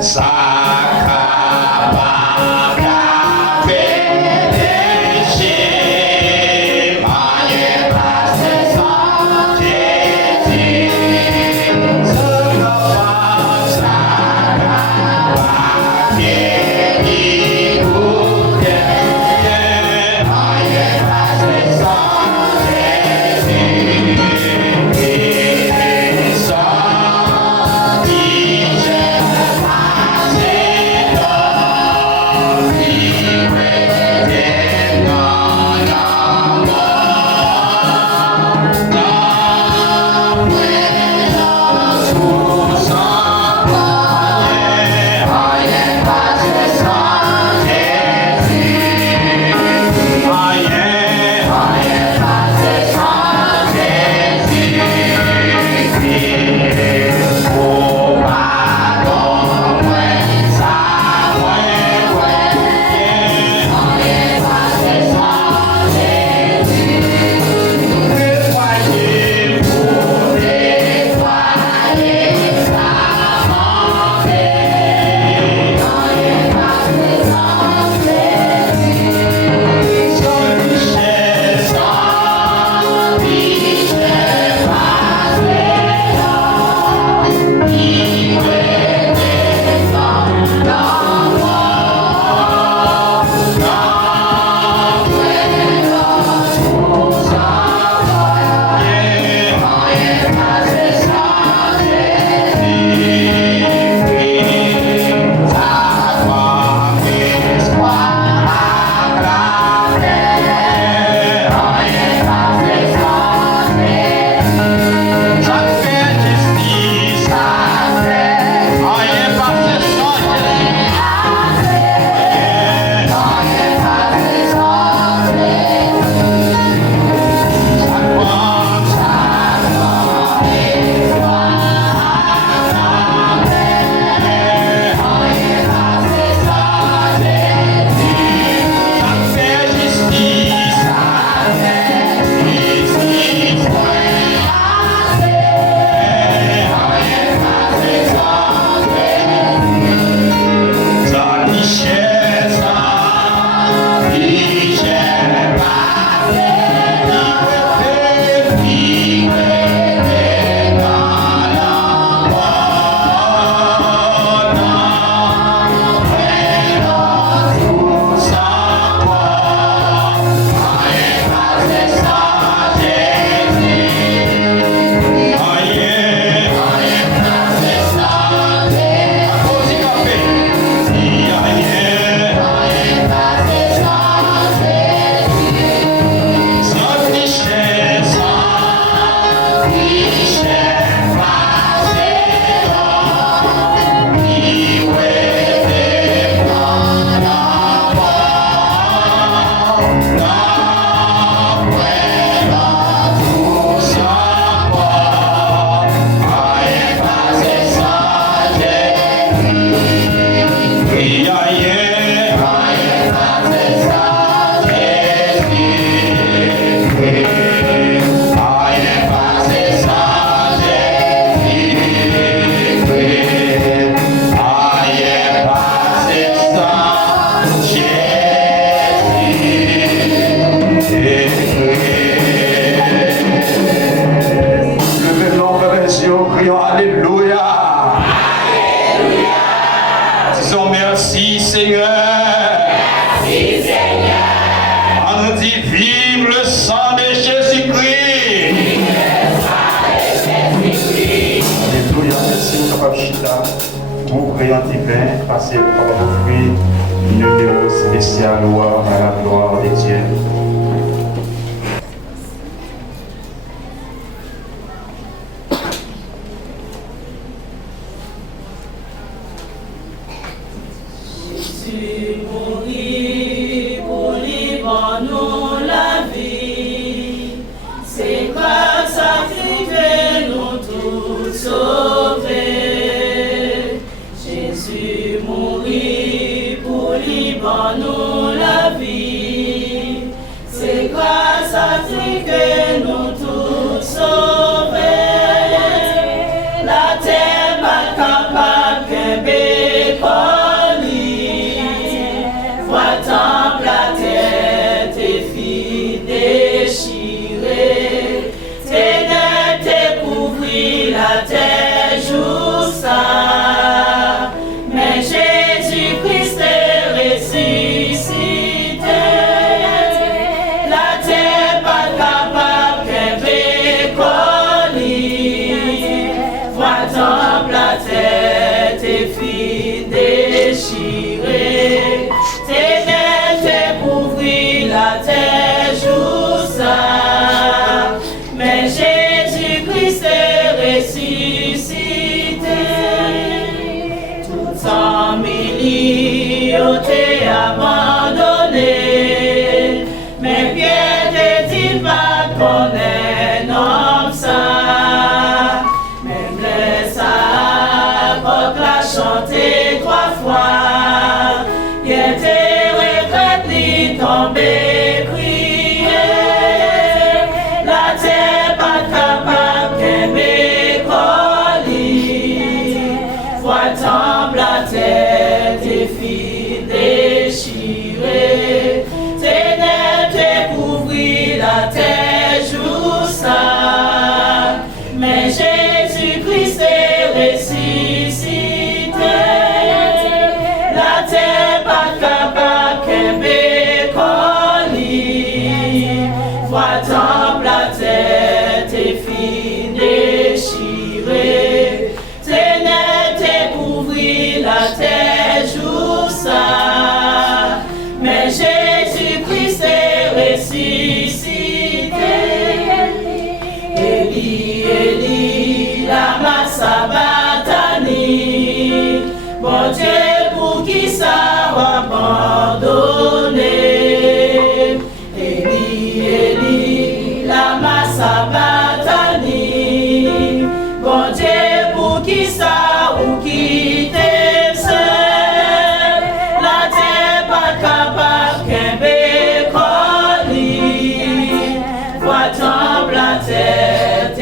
Ça Song Alléluia. Disons merci Seigneur. Merci Seigneur. On nous dit vive le sang de Jésus-Christ. Vive le sang de Jésus-Christ. Alléluia, merci mon capable Chita. Pour priant divin, passez par vos fruits, numéro spécial, louange à la gloire de Dieu. Jésus mourit pour libérer nous la vie. C'est grâce à Christ que nous tous sauvés. Jésus mourit pour libérer nous la vie. C'est grâce à Christ que nous tous sauvés. La terre pas capable de la tête et fit déchirer, ténèbres couvrit la terre jour ça, mais Jésus-Christ est ressuscité. La terre pas capable de coller, voitant la tête et fit déchirer. La terre joue ça, mais Jésus-Christ est ressuscité. Tout en milieu t'es abandonné, mais Pierre te dit pas qu'on est un homme ça. Même les sacs la chanter 3 fois, il était regrette d'y tomber. La tête et fit déchirer, ténèbres couvrit la terre jour ça, mais Jésus-Christ est ressuscité. La terre pas capable de coller, voitant la tête et fit déchirer. La terre joue ça, mais Jésus-Christ est ressuscité. Élie, Élie, lama sabachthani, bon Dieu pour qui ça va abandonner. Élie, Élie, lama sabachthani, bon Dieu pour qui ça ou qui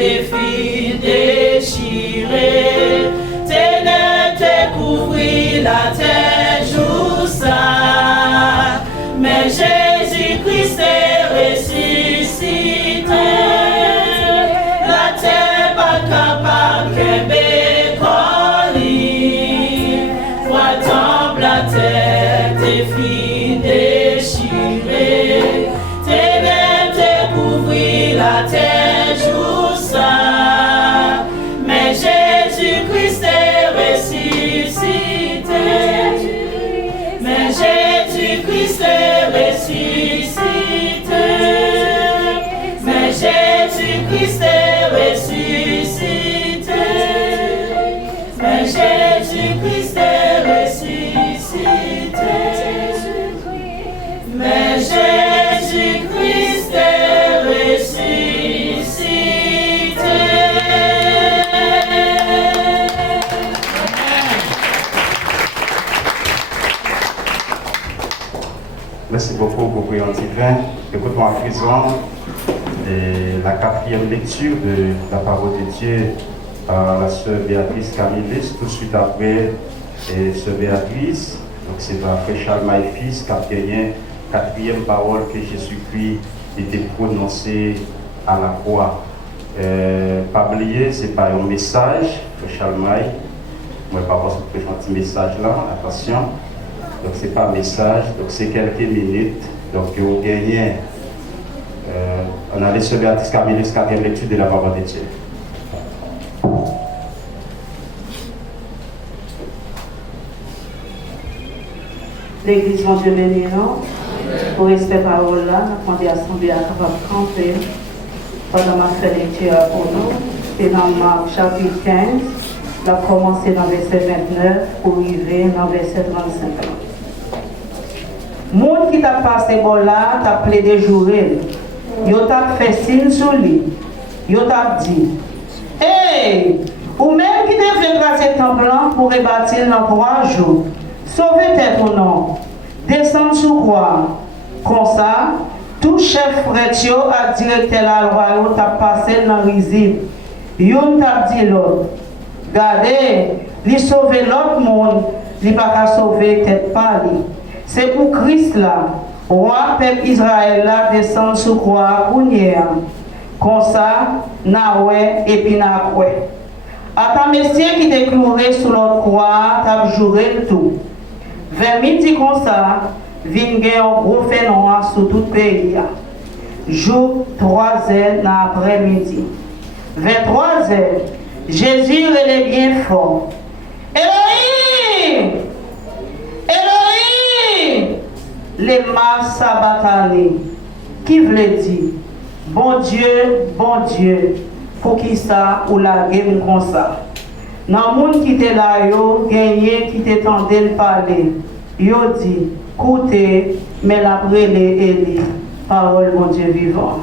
et fit déchirer, ténèbres couvrit la terre jour ça, mais Jésus-Christ est ressuscité. La terre pas capable de coller, voitant la tête et fit déchirer, ténèbres couvrit la terre jour ça, mais Jésus-Christ est ressuscité. Mais Jésus-Christ est ressuscité. Mais Jésus-Christ est ressuscité. Mais Jésus-Christ est ressuscité. Mais Jésus-Christ est ressuscité. Merci beaucoup pour priant divin. Écoutons à présent la 4e lecture de la parole de Dieu par la sœur Béatrice Camillus, tout de suite après sœur Béatrice. Donc c'est par frère Charles Maïfis, 4e parole que Jésus-Christ était prononcé à la croix. Pas oublier, c'est pas un message, Chalmaï. Moi, pas parce que je fais un petit message là, attention. Donc, ce n'est pas un message, donc c'est quelques minutes. Donc, vous gagnez. On a laissé Béatrice Camillus, 4e lecture de la parole de Dieu. L'église va Dieu bénir pour respect parole là, nous avons l'assemblée à capable de camper pendant ma lecture pour nous. C'est dans Marc chapitre 15, on a commencé dans verset 29 pour arriver dans verset 35. Monde qui t'a passé bon là, t'a plaidé jouer. Yo t'a fait signe sur lui. Yo t'a dit, hey, ou même qui devait tracer ton plan pour rebâtir dans 3 jours. Sauvez ton nom, descendre sous croix. Comme ça, tout chef fretio a directeur la loi, t'a passé dans risible. Yon t'a dit l'autre, regardez, lui sauver l'autre monde, lui pas qu'à sauver tête pas lui. C'est pour Christ là, roi peuple Israël là, descendre sous croix pour hier. Comme ça, naoué et puis nakoué. À ta messieurs qui t'est cloué sous l'autre croix, t'as juré le tout. Vers midi comme ça, vient un gros fait noir sur tout le pays. Jour 3h dans l'après-midi. Vers 3h, Jésus relève bien fort. Elohim! Elohim! Les masses sabatanés. Qui veut dire? Bon Dieu, pour qui ça ou la game comme ça? Dans le monde qui était là, yo gagné qui t'étendait le parler. Yo dit, écoutez, mais la brûlé Élie, parole mon Dieu vivant.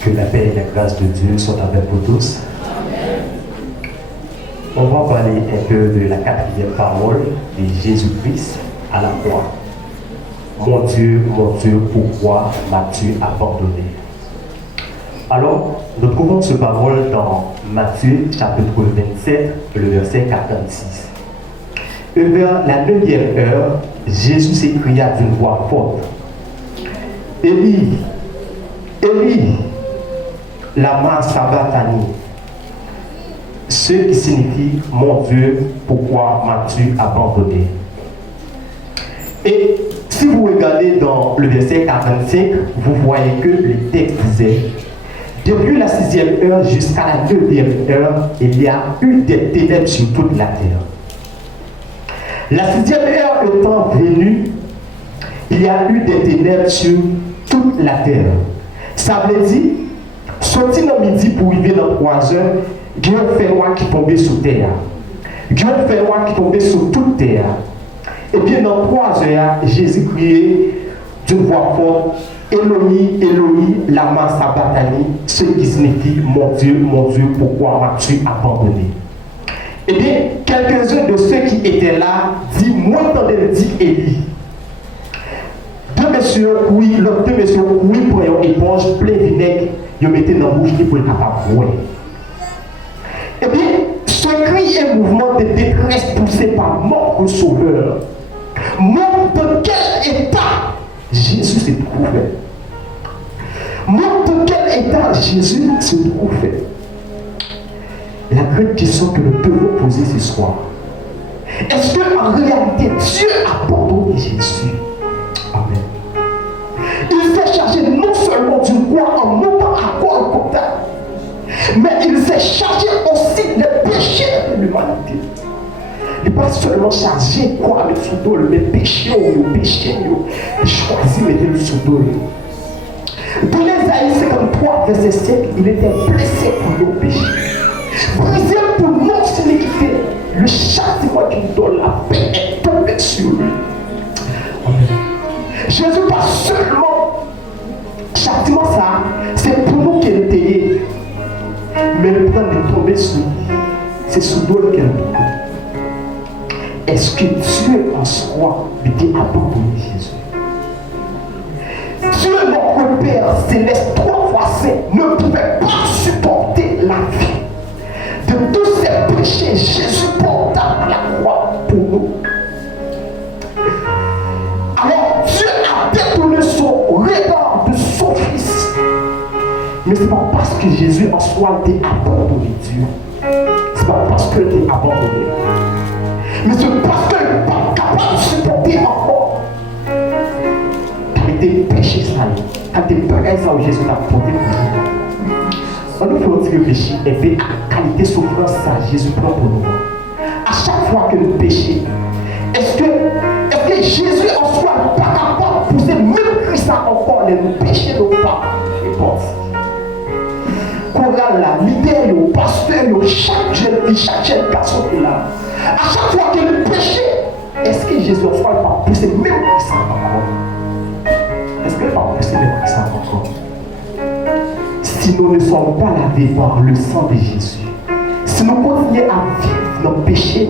Que la paix et la grâce de Dieu soient avec vous tous. On va parler un peu de la 4e parole de Jésus-Christ à la croix. Mon Dieu, pourquoi m'as-tu abandonné? Alors, nous trouvons ce parole dans Matthieu chapitre 27, le verset 46. Et vers la 9e heure, Jésus s'écria d'une voix forte, Élie, Élie, lama sabachthani, ce qui signifie mon Dieu, pourquoi m'as-tu abandonné? Et si vous regardez dans le verset 45, vous voyez que le texte disait, depuis la 6e heure jusqu'à la 9e heure, il y a eu des ténèbres sur toute la terre. La 6e heure étant venue, il y a eu des ténèbres sur toute la terre. Ça veut dire, sorti dans midi pour arriver dans 3 heures, Dieu fait noir qui tombait sur terre. Dieu fait noir qui tombait sur toute terre. Et bien dans 3 heures, Jésus criait d'une voix forte, Elohim, Elohim, lama sabachthani, ce qui signifie mon Dieu, pourquoi m'as-tu abandonné? Eh bien, quelques-uns de ceux qui étaient là disent, moi t'entendais dire Élie. Deux messieurs pour une éponge plein de vinaigre, ils mettaient dans la bouche pour être capable de boire. Eh bien, ce cri est un mouvement de détresse poussé par mon sauveur. Montre de quel état Jésus se trouvait. Montre de quel état Jésus se trouvait. La grande question que nous devons poser ce soir, est-ce qu'en réalité Dieu a abandonné Jésus? Amen. Il s'est chargé non seulement du roi en montant à Golgotha, mais il s'est chargé aussi des péchés de l'humanité. Il n'est pas seulement chargé quoi avec sous dos, mais péché, il choisit de mettre le sous dos. Dans l'Ésaïe 53, verset 7, il était blessé pour nos péchés, brisé pour notre iniquité. Le châtiment qui nous donne la paix est tombé sur lui. Amen. Jésus pas seulement châtiment ça, c'est pour nous qu'il était, mais le temps de tomber sur lui, c'est sous dos qu'il est. Est-ce que Dieu en soi était abandonné Jésus? Dieu, notre Père céleste, 3 fois saint, ne pouvait pas supporter la vie de de tous ses péchés, Jésus porta la croix pour nous. Alors Dieu a détourné son regard de son Fils. Mais ce n'est pas parce que Jésus en soi était abandonné Dieu. Ce n'est pas parce qu'il était abandonné. Mais c'est parce qu'il n'est pas capable de supporter encore. Quand il était péché, ça, quand il était péché, ça, Jésus t'a porté pour nous. On nous faut dire que le péché est fait à qualité souffrance, ça, Jésus prend pour nous. À chaque fois que le péché, est-ce que Jésus en soi n'est pas capable de pousser même Christ encore les péchés de pas réponse. Chorale là, leader, le pasteur, chaque jeune fille, chaque jeune garçon qui est là. À chaque fois qu'il y a le péché, est-ce que Jésus en soi n'est pas poussé même Christ encore? Est-ce qu'il n'est pas poussé même Christ encore? Si nous ne sommes pas lavés par le sang de Jésus, si nous continuons à vivre nos péchés,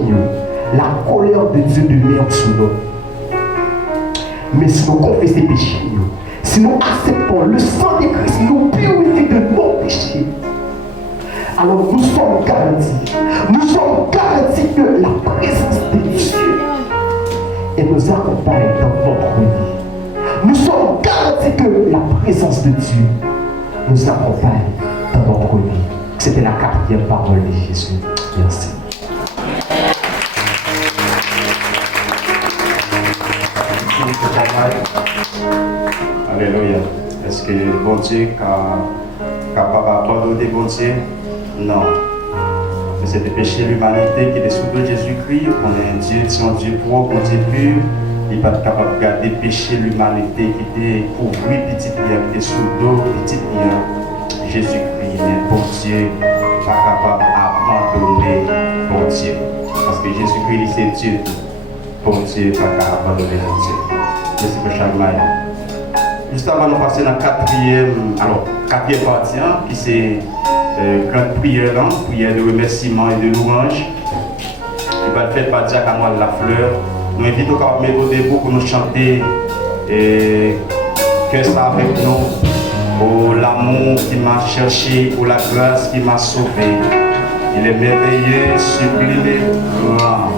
la colère de Dieu demeure sur nous. Mais si nous confessons les péchés, si nous acceptons le sang de Christ, nous purifions de nos péchés, alors nous sommes garantis. Nous sommes garantis que la présence de Dieu nous accompagne dans notre vie. Nous sommes garantis que la présence de Dieu nous accompagne dans notre vie. C'était la 4e parole de Jésus. Merci. Alléluia. Est-ce que bon Dieu est capable d'abandonner bon Dieu? Non. C'est le péché de l'humanité qui est sous de Jésus-Christ. On est un Dieu, c'est un Dieu propre, un Dieu pur. Il n'est pas capable de garder le péché de l'humanité qui était couvert petit bien, qui était sous dos petit bien. Jésus-Christ, mais bon Dieu, n'est pas capable d'abandonner bon Dieu. Parce que Jésus-Christ, c'est Dieu. Bon Dieu, n'est pas capable d'abandonner bon Dieu. Merci pour chaque maille. Juste avant de passer dans la 4e partie, qui c'est grande prière, prière de remerciement et de louange. Il va le faire par Jacques Amoil Lafleur. Nous invitons à mettre au début pour nous chanter que ça avec nous, pour l'amour qui m'a cherché, pour la grâce qui m'a sauvé. Il est merveilleux, sublime, grand.